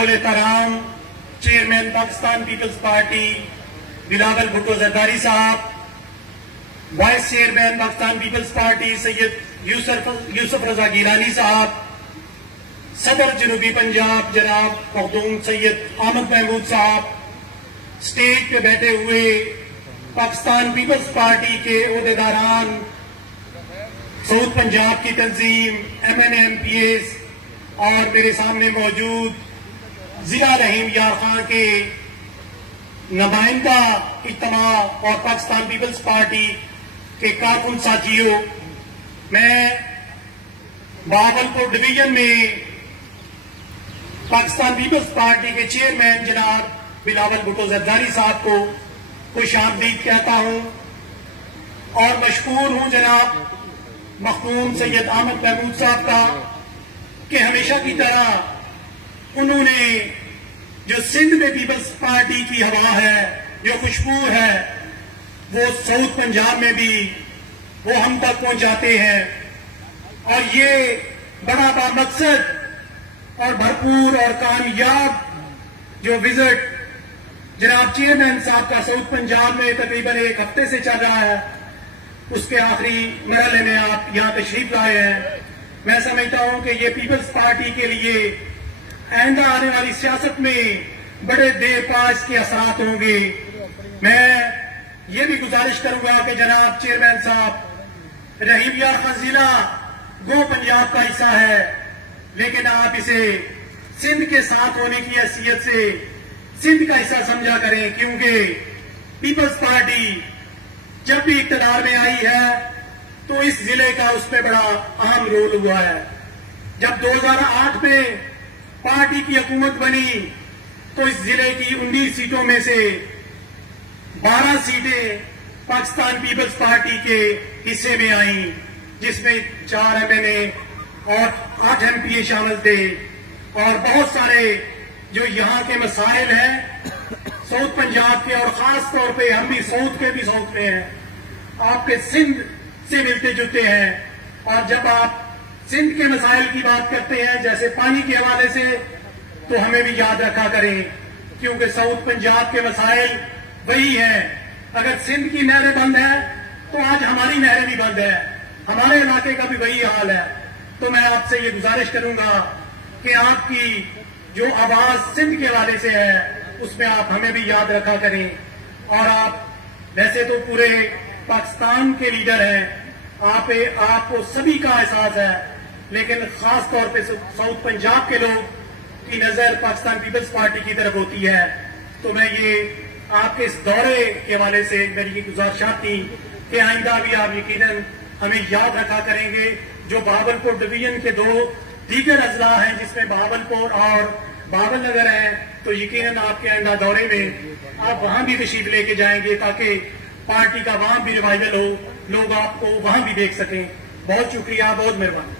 मकबूल एहतराम चेयरमैन पाकिस्तान पीपल्स पार्टी बिलावल भुट्टो जरदारी साहब, vice chairman Pakistan Peoples Party Syed Yousuf Raza Gilani साहब, सदर जनूबी पंजाब जनाब मखदूम सैयद अहमद महमूद साहब, स्टेज पे बैठे हुए पाकिस्तान पीपल्स पार्टी के ओहदेदारान, साउथ पंजाब की तंजीम, MNA MPs और मेरे सामने मौजूद जिला रहीम यार खान के नुमाइंदा इज्तिमा और पाकिस्तान पीपल्स पार्टी के कारकुन साथियों, मैं बहावलपुर डिवीजन में पाकिस्तान पीपल्स पार्टी के चेयरमैन जनाब बिलावल भुट्टो जरदारी साहब को खुशामदीद कहता हूं और मशकूर हूं जनाब मखदूम सैयद अहमद महमूद साहब का कि हमेशा की तरह उन्होंने जो सिंध में पीपल्स पार्टी की हवा है, जो खुशबू है, वो साउथ पंजाब में भी वो हम तक पहुंचाते हैं। और ये बड़ा बामकसद और भरपूर और कामयाब जो विजिट जनाब चेयरमैन साहब का साउथ पंजाब में तकरीबन एक हफ्ते से चल रहा है, उसके आखिरी मरहले में आप यहां तशरीफ लाए हैं। मैं समझता हूं कि ये पीपल्स पार्टी के लिए आइंदा आने वाली सियासत में बड़े देरपास के असरात होंगे। मैं ये भी गुजारिश करूंगा कि जनाब चेयरमैन साहब, रहीम यार खान जिला गो पंजाब का हिस्सा है, लेकिन आप इसे सिंध के साथ होने की हैसियत से सिंध का हिस्सा समझा करें, क्योंकि पीपल्स पार्टी जब भी इक्तदार में आई है तो इस जिले का उस पर बड़ा अहम रोल हुआ है। जब 2008 में पार्टी की हुकूमत बनी तो इस जिले की 19 सीटों में से 12 सीटें पाकिस्तान पीपल्स पार्टी के हिस्से में आईं, जिसमें 4 MNA और 8 MPA शामिल थे। और बहुत सारे जो यहाँ के मसाइल हैं साउथ पंजाब के, और खास तौर पे हम भी साउथ में हैं, आपके सिंध से मिलते जुलते हैं। और जब आप सिंध के मसाइल की बात करते हैं, जैसे पानी के हवाले से, तो हमें भी याद रखा करें, क्योंकि साउथ पंजाब के मसाइल वही हैं। अगर सिंध की नहरें बंद है तो आज हमारी नहरें भी बंद है, हमारे इलाके का भी वही हाल है। तो मैं आपसे ये गुजारिश करूंगा कि आपकी जो आवाज सिंध के हवाले से है उसमें आप हमें भी याद रखा करें। और आप वैसे तो पूरे पाकिस्तान के लीडर हैं, आपको सभी का एहसास है, लेकिन खास तौर पे साउथ पंजाब के लोग की नजर पाकिस्तान पीपल्स पार्टी की तरफ होती है। तो मैं ये आपके इस दौरे के हवाले से मेरी ये गुजारिशात थी कि आइंदा भी आप यकीनन हमें याद रखा करेंगे। जो बहावलपुर डिवीजन के 2 दीगर अजला हैं, जिसमें बहावलपुर और बाबल नगर है, तो यकीनन आपके आइंदा दौरे में आप वहां भी तशरीफ लेके जाएंगे ताकि पार्टी का वहां भी रिवाइवल हो, लोग आपको वहां भी देख सकें। बहुत शुक्रिया, बहुत मेहरबानी।